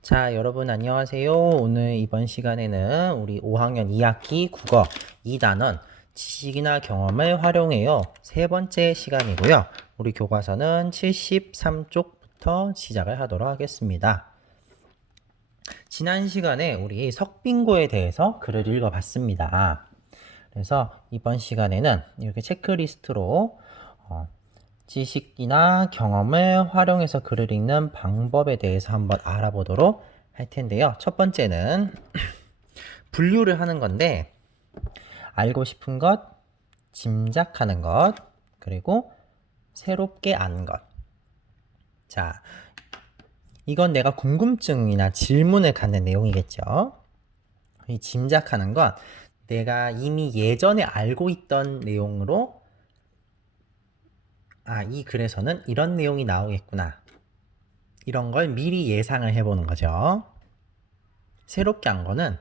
자, 여러분 안녕하세요. 오늘 이번 시간에는 우리 5학년 2학기 국어 2단원 지식이나 경험을 활용해요. 세 번째 시간이고요. 우리 교과서는 73쪽부터 시작을 하도록 하겠습니다. 지난 시간에 우리 석빙고에 대해서 글을 읽어봤습니다. 그래서 이번 시간에는 이렇게 체크리스트로 지식이나 경험을 활용해서 글을 읽는 방법에 대해서 한번 알아보도록 할 텐데요. 첫 번째는 분류를 하는 건데 알고 싶은 것, 짐작하는 것, 그리고 새롭게 아는 것. 자, 이건 내가 궁금증이나 질문을 갖는 내용이겠죠. 이 짐작하는 건 내가 이미 예전에 알고 있던 내용으로 이 글에서는 이런 내용이 나오겠구나. 이런 걸 미리 예상을 해보는 거죠. 새롭게 한 거는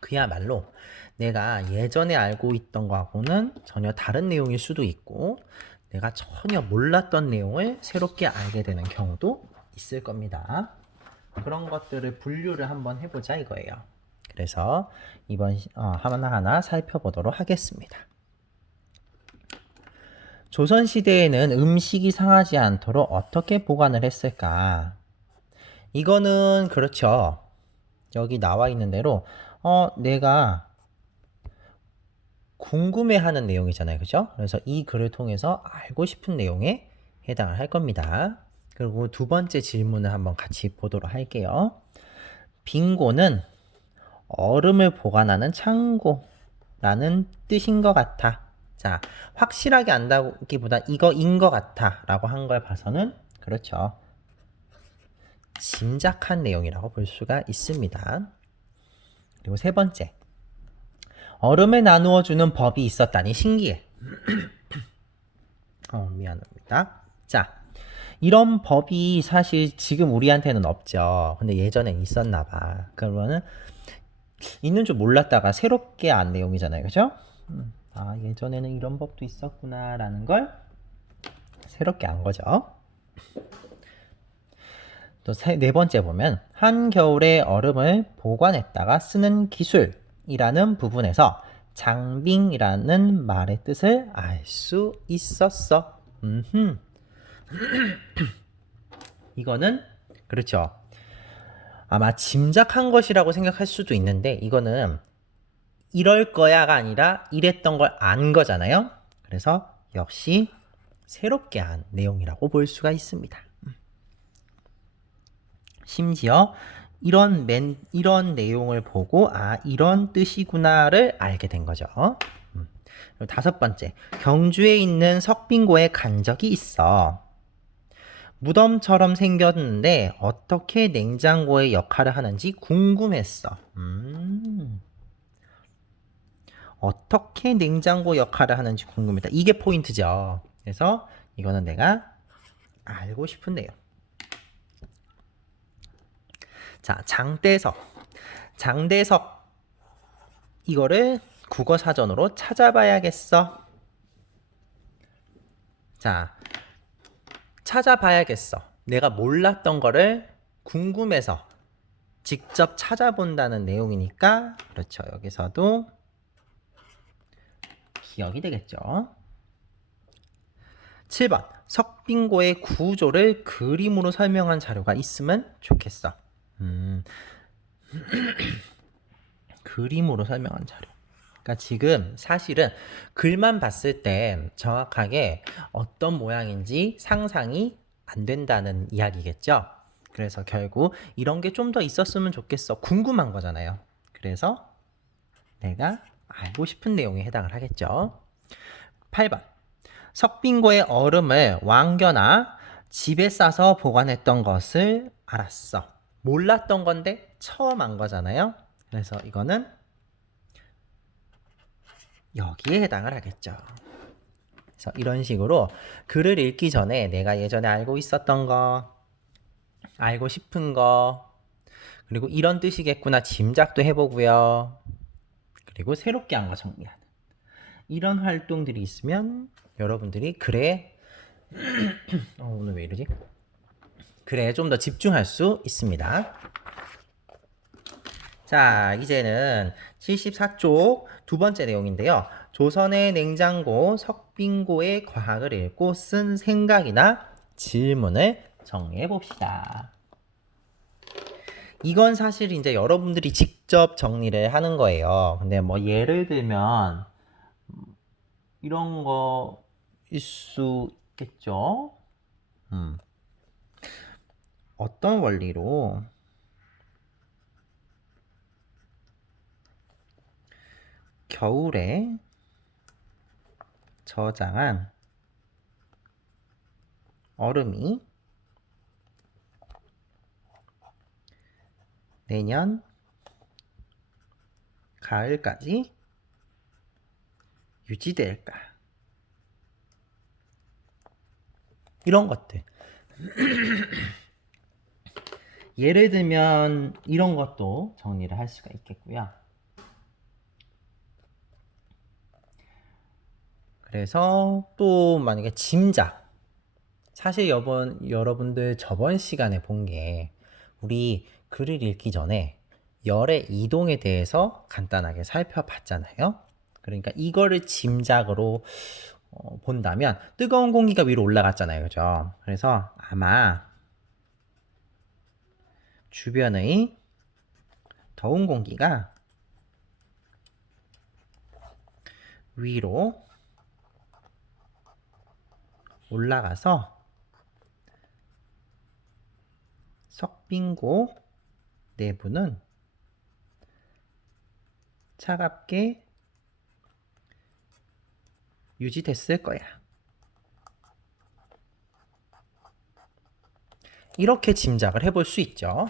그야말로 내가 예전에 알고 있던 거하고는 전혀 다른 내용일 수도 있고 내가 전혀 몰랐던 내용을 새롭게 알게 되는 경우도 있을 겁니다. 그런 것들을 분류를 한번 해보자 이거예요. 그래서 이번 하나하나 살펴보도록 하겠습니다. 조선시대에는 음식이 상하지 않도록 어떻게 보관을 했을까? 이거는 그렇죠. 여기 나와 있는 대로 내가 궁금해하는 내용이잖아요. 그죠? 그래서 이 글을 통해서 알고 싶은 내용에 해당을 할 겁니다. 그리고 두 번째 질문을 한번 같이 보도록 할게요. 빙고는 얼음을 보관하는 창고라는 뜻인 것 같아. 자, 확실하게 안다기보다 이거인 것 같아 라고 한 걸 봐서는 그렇죠. 짐작한 내용이라고 볼 수가 있습니다. 그리고 세 번째, 얼음을 나누어 주는 법이 있었다니 신기해. 미안합니다. 자, 이런 법이 사실 지금 우리한테는 없죠. 근데 예전엔 있었나 봐. 그러면은 있는 줄 몰랐다가 새롭게 안 내용이잖아요. 그죠? 예전에는 이런 법도 있었구나 라는 걸 새롭게 안 거죠. 또 네 번째 보면 한겨울에 얼음을 보관했다가 쓰는 기술이라는 부분에서 장빙이라는 말의 뜻을 알 수 있었어. 이거는 그렇죠. 아마 짐작한 것이라고 생각할 수도 있는데 이거는 이럴 거야가 아니라 이랬던 걸 안 거잖아요. 그래서 역시 새롭게 한 내용이라고 볼 수가 있습니다. 심지어 이런 내용을 보고 이런 뜻이구나를 알게 된 거죠. 그리고 다섯 번째, 경주에 있는 석빙고에 간 적이 있어. 무덤처럼 생겼는데 어떻게 냉장고의 역할을 하는지 궁금했어. 어떻게 냉장고 역할을 하는지 궁금했다. 이게 포인트죠. 그래서 이거는 내가 알고 싶은데요. 자, 장대석. 이거를 국어 사전으로 찾아봐야겠어. 자, 찾아봐야겠어. 내가 몰랐던 거를 궁금해서 직접 찾아본다는 내용이니까 그렇죠. 여기서도 기억이 되겠죠. 7번. 석빙고의 구조를 그림으로 설명한 자료가 있으면 좋겠어. 그림으로 설명한 자료. 그러니까 지금 사실은 글만 봤을 때 정확하게 어떤 모양인지 상상이 안 된다는 이야기겠죠. 그래서 결국 이런 게 좀 더 있었으면 좋겠어. 궁금한 거잖아요. 그래서 내가 알고 싶은 내용에 해당을 하겠죠. 8번. 석빙고의 얼음을 왕겨나 집에 싸서 보관했던 것을 알았어. 몰랐던 건데 처음 안 거잖아요. 그래서 이거는 여기에 해당을 하겠죠. 그래서 이런 식으로 글을 읽기 전에 내가 예전에 알고 있었던 거, 알고 싶은 거, 그리고 이런 뜻이겠구나 짐작도 해보고요. 그리고 새롭게 한 거 정리하는 이런 활동들이 있으면 여러분들이 글에 오늘 왜 이러지? 글에 좀 더 집중할 수 있습니다. 자, 이제는 74쪽 두 번째 내용인데요. 조선의 냉장고 석빙고의 과학을 읽고 쓴 생각이나 질문을 정리해 봅시다. 이건 사실 이제 여러분들이 직접 정리를 하는 거예요. 근데 뭐 예를 들면 이런 거일 수 있겠죠? 어떤 원리로 겨울에 저장한 얼음이 내년 가을까지 유지될까? 이런 것들. 예를 들면 이런 것도 정리를 할 수가 있겠고요. 그래서 또 만약에 짐작. 사실 여러분들 저번 시간에 본 게 우리 글을 읽기 전에 열의 이동에 대해서 간단하게 살펴봤잖아요. 그러니까 이거를 짐작으로 본다면 뜨거운 공기가 위로 올라갔잖아요. 그죠? 그래서 아마 주변의 더운 공기가 위로 올라가서 석빙고 내부는 차갑게 유지됐을 거야. 이렇게 짐작을 해볼 수 있죠.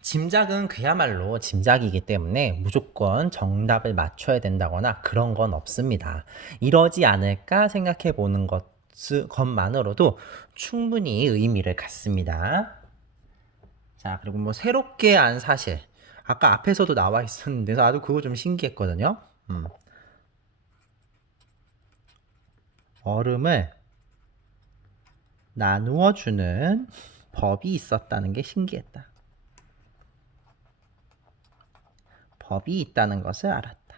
짐작은 그야말로 짐작이기 때문에 무조건 정답을 맞춰야 된다거나 그런 건 없습니다. 이러지 않을까 생각해 보는 것만으로도 충분히 의미를 갖습니다. 자, 그리고 뭐 새롭게 안 사실. 아까 앞에서도 나와 있었는데 나도 그거 좀 신기했거든요. 얼음을 나누어 주는 법이 있었다는 게 신기했다. 법이 있다는 것을 알았다.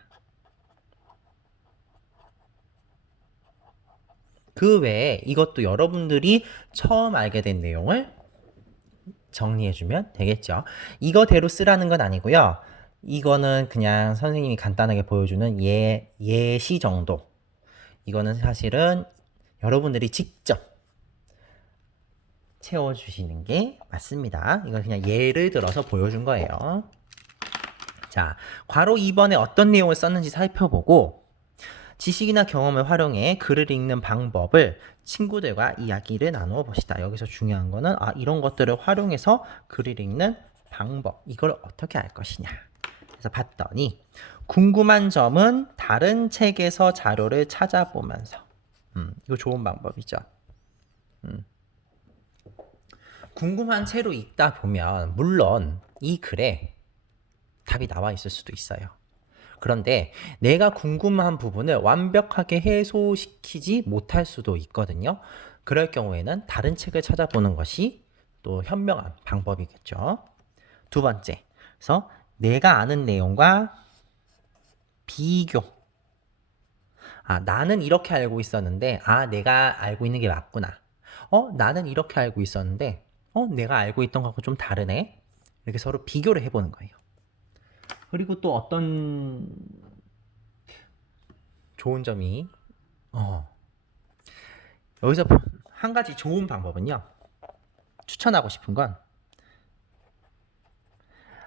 그 외에 이것도 여러분들이 처음 알게 된 내용을 정리해주면 되겠죠. 이거대로 쓰라는 건 아니고요. 이거는 그냥 선생님이 간단하게 보여주는 예시 정도. 이거는 사실은 여러분들이 직접 채워주시는 게 맞습니다. 이건 그냥 예를 들어서 보여준 거예요. 자, 괄호 2번에 어떤 내용을 썼는지 살펴보고 지식이나 경험을 활용해 글을 읽는 방법을 친구들과 이야기를 나누어 봅시다. 여기서 중요한 거는 이런 것들을 활용해서 글을 읽는 방법, 이걸 어떻게 알 것이냐. 그래서 봤더니 궁금한 점은 다른 책에서 자료를 찾아보면서 이거 좋은 방법이죠. 궁금한 채로 읽다 보면 물론 이 글에 답이 나와 있을 수도 있어요. 그런데 내가 궁금한 부분을 완벽하게 해소시키지 못할 수도 있거든요. 그럴 경우에는 다른 책을 찾아보는 것이 또 현명한 방법이겠죠. 두 번째, 그래서 내가 아는 내용과 비교. 나는 이렇게 알고 있었는데, 내가 알고 있는 게 맞구나. 나는 이렇게 알고 있었는데, 내가 알고 있던 거하고 좀 다르네. 이렇게 서로 비교를 해보는 거예요. 그리고 또 어떤 좋은 점이 여기서 한 가지 좋은 방법은요. 추천하고 싶은 건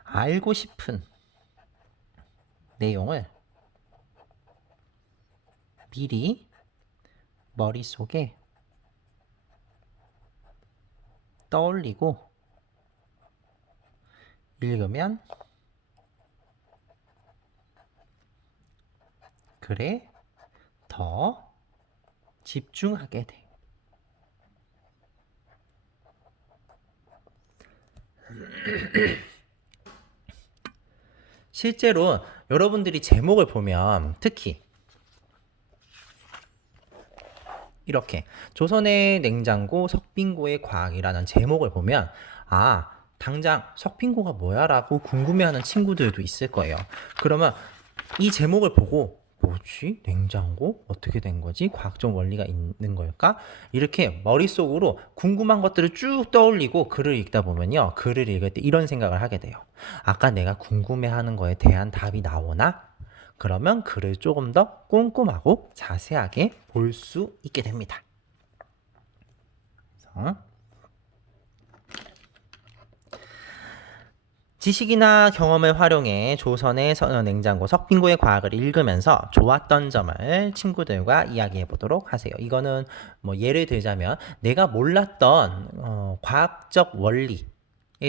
알고 싶은 내용을 미리 머릿속에 떠올리고 읽으면 글에 더 집중하게 돼. 실제로 여러분들이 제목을 보면 특히 이렇게 조선의 냉장고 석빙고의 과학이라는 제목을 보면 당장 석빙고가 뭐야? 라고 궁금해하는 친구들도 있을 거예요. 그러면 이 제목을 보고 뭐지? 냉장고? 어떻게 된 거지? 과학적 원리가 있는 걸까? 이렇게 머릿속으로 궁금한 것들을 쭉 떠올리고 글을 읽다 보면요. 글을 읽을 때 이런 생각을 하게 돼요. 아까 내가 궁금해하는 거에 대한 답이 나오나? 그러면 글을 조금 더 꼼꼼하고 자세하게 볼 수 있게 됩니다. 그래서 지식이나 경험을 활용해 조선의 냉장고 석빙고의 과학을 읽으면서 좋았던 점을 친구들과 이야기해 보도록 하세요. 이거는 뭐 예를 들자면 내가 몰랐던 과학적 원리에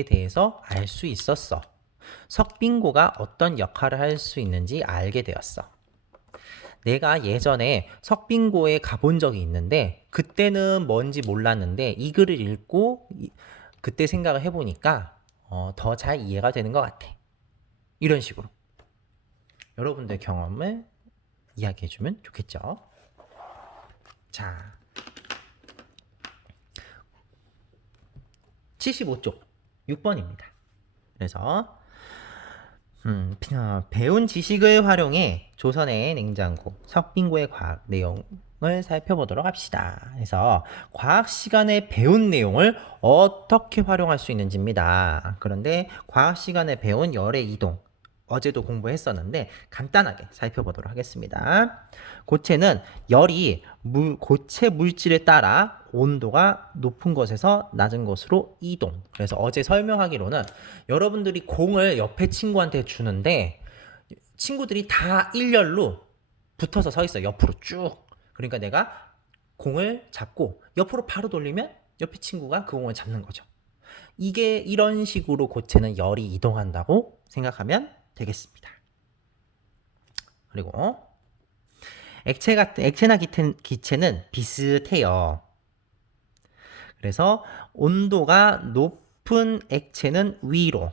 대해서 알 수 있었어. 석빙고가 어떤 역할을 할 수 있는지 알게 되었어. 내가 예전에 석빙고에 가본 적이 있는데 그때는 뭔지 몰랐는데 이 글을 읽고 그때 생각을 해보니까 더 잘 이해가 되는 것 같아. 이런 식으로 여러분들 경험을 이야기해주면 좋겠죠. 자, 75쪽 6번입니다. 그래서 배운 지식을 활용해 조선의 냉장고, 석빙고의 과학 내용을 살펴보도록 합시다. 그래서 과학 시간에 배운 내용을 어떻게 활용할 수 있는지입니다. 그런데 과학 시간에 배운 열의 이동, 어제도 공부했었는데 간단하게 살펴보도록 하겠습니다. 고체는 열이 고체 물질에 따라 온도가 높은 곳에서 낮은 곳으로 이동. 그래서 어제 설명하기로는 여러분들이 공을 옆에 친구한테 주는데 친구들이 다 일렬로 붙어서 서 있어요. 옆으로 쭉. 그러니까 내가 공을 잡고 옆으로 바로 돌리면 옆에 친구가 그 공을 잡는 거죠. 이게 이런 식으로 고체는 열이 이동한다고 생각하면 되겠습니다. 그리고 액체나 기체는 비슷해요. 그래서 온도가 높은 액체는 위로,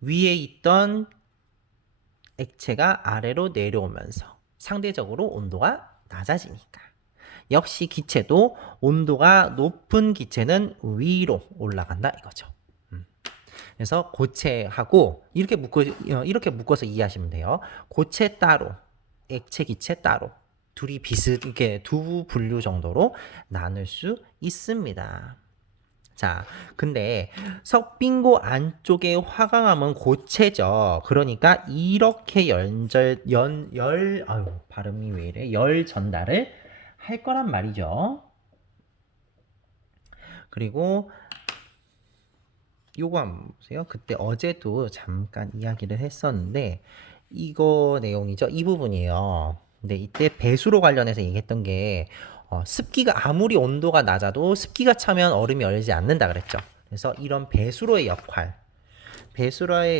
위에 있던 액체가 아래로 내려오면서 상대적으로 온도가 낮아지니까. 역시 기체도 온도가 높은 기체는 위로 올라간다 이거죠. 그래서 고체하고 이렇게 묶어서 이해하시면 돼요. 고체 따로, 액체, 기체 따로 둘이 이렇게 두 분류 정도로 나눌 수 있습니다. 자, 근데 석빙고 안쪽의 화강암은 고체죠. 그러니까 이렇게 발음이 왜 이래? 열 전달을 할 거란 말이죠. 그리고 요거 한번 보세요. 그때 어제도 잠깐 이야기를 했었는데 이거 내용이죠. 이 부분이에요. 근데 이때 배수로 관련해서 얘기했던 게 습기가 아무리 온도가 낮아도 습기가 차면 얼음이 얼지 않는다 그랬죠. 그래서 이런 배수로의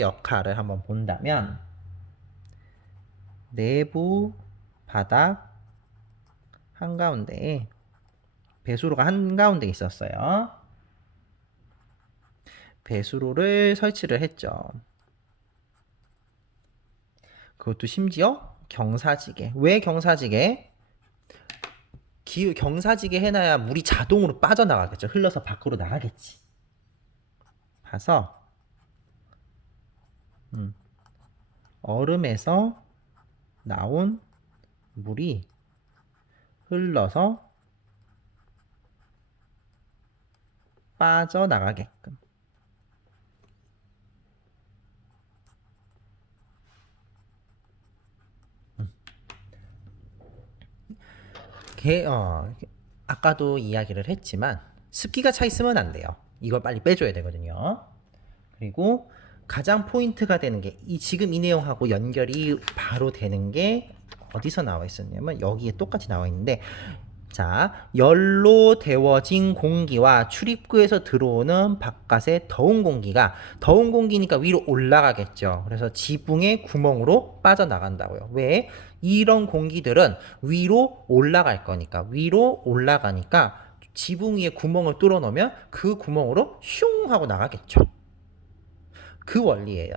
역할을 한번 본다면 내부 바닥 한가운데에 배수로가 한가운데 있었어요. 배수로를 설치를 했죠. 그것도 심지어 경사지게. 왜 경사지게? 경사지게 해놔야 물이 자동으로 빠져나가겠죠. 흘러서 밖으로 나가겠지. 봐서 얼음에서 나온 물이 흘러서 빠져나가게끔. 아까도 이야기를 했지만 습기가 차 있으면 안 돼요. 이걸 빨리 빼줘야 되거든요. 그리고 가장 포인트가 되는 게 지금 이 내용하고 연결이 바로 되는 게 어디서 나와 있었냐면 여기에 똑같이 나와 있는데 자, 열로 데워진 공기와 출입구에서 들어오는 바깥의 더운 공기니까 위로 올라가겠죠. 그래서 지붕의 구멍으로 빠져나간다고요. 왜? 이런 공기들은 위로 올라갈 거니까, 위로 올라가니까 지붕 위에 구멍을 뚫어 놓으면 그 구멍으로 슝 하고 나가겠죠. 그 원리예요.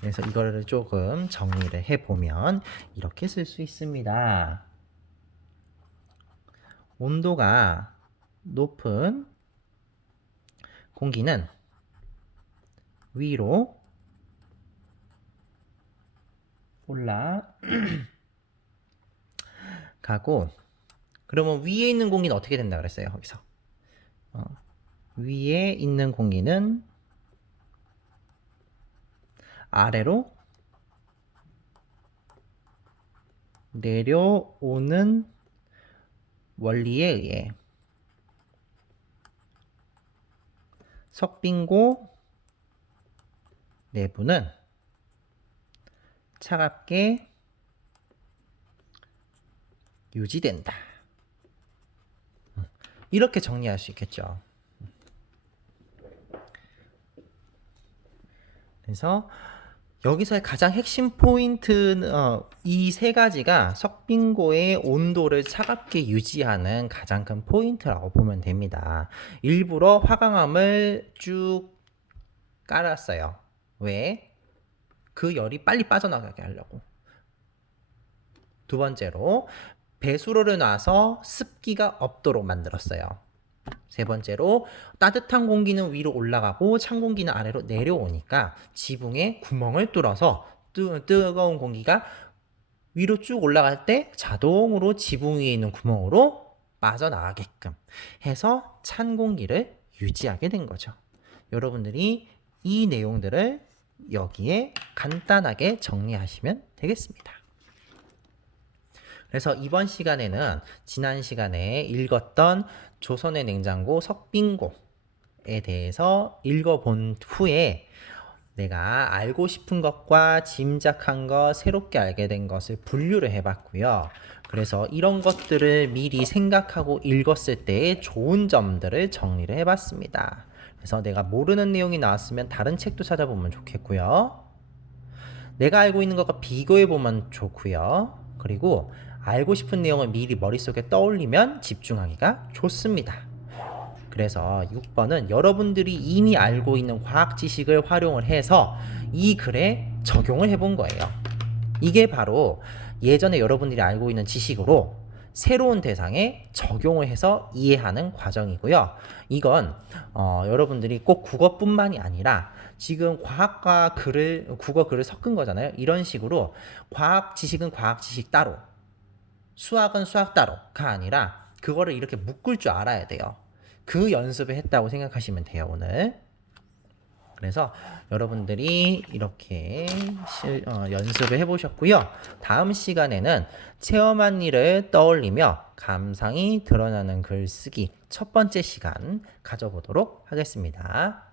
그래서 이거를 조금 정리를 해보면 이렇게 쓸 수 있습니다. 온도가 높은 공기는 위로 올라가고, 그러면 위에 있는 공기는 어떻게 된다 그랬어요? 거기서 위에 있는 공기는 아래로 내려오는 원리에 의해 석빙고 내부는 차갑게 유지된다. 이렇게 정리할 수 있겠죠. 그래서 여기서의 가장 핵심 포인트는 이 세 가지가 석빙고의 온도를 차갑게 유지하는 가장 큰 포인트라고 보면 됩니다. 일부러 화강암을 쭉 깔았어요. 왜? 그 열이 빨리 빠져나가게 하려고. 두 번째로 배수로를 놔서 습기가 없도록 만들었어요. 세 번째로 따뜻한 공기는 위로 올라가고 찬 공기는 아래로 내려오니까 지붕에 구멍을 뚫어서 뜨거운 공기가 위로 쭉 올라갈 때 자동으로 지붕 위에 있는 구멍으로 빠져나가게끔 해서 찬 공기를 유지하게 된 거죠. 여러분들이 이 내용들을 여기에 간단하게 정리하시면 되겠습니다. 그래서 이번 시간에는 지난 시간에 읽었던 조선의 냉장고 석빙고에 대해서 읽어본 후에 내가 알고 싶은 것과 짐작한 것, 새롭게 알게 된 것을 분류를 해봤고요. 그래서 이런 것들을 미리 생각하고 읽었을 때의 좋은 점들을 정리를 해봤습니다. 그래서 내가 모르는 내용이 나왔으면 다른 책도 찾아보면 좋겠고요. 내가 알고 있는 것과 비교해보면 좋고요. 그리고 알고 싶은 내용을 미리 머릿속에 떠올리면 집중하기가 좋습니다. 그래서 6번은 여러분들이 이미 알고 있는 과학 지식을 활용을 해서 이 글에 적용을 해본 거예요. 이게 바로 예전에 여러분들이 알고 있는 지식으로 새로운 대상에 적용을 해서 이해하는 과정이고요. 이건 여러분들이 꼭 국어뿐만이 아니라 지금 과학과 국어 글을 섞은 거잖아요. 이런 식으로 과학 지식은 과학 지식 따로, 수학은 수학 따로가 아니라 그거를 이렇게 묶을 줄 알아야 돼요. 그 연습을 했다고 생각하시면 돼요, 오늘. 그래서 여러분들이 이렇게 연습을 해보셨고요. 다음 시간에는 체험한 일을 떠올리며 감상이 드러나는 글쓰기 첫 번째 시간 가져보도록 하겠습니다.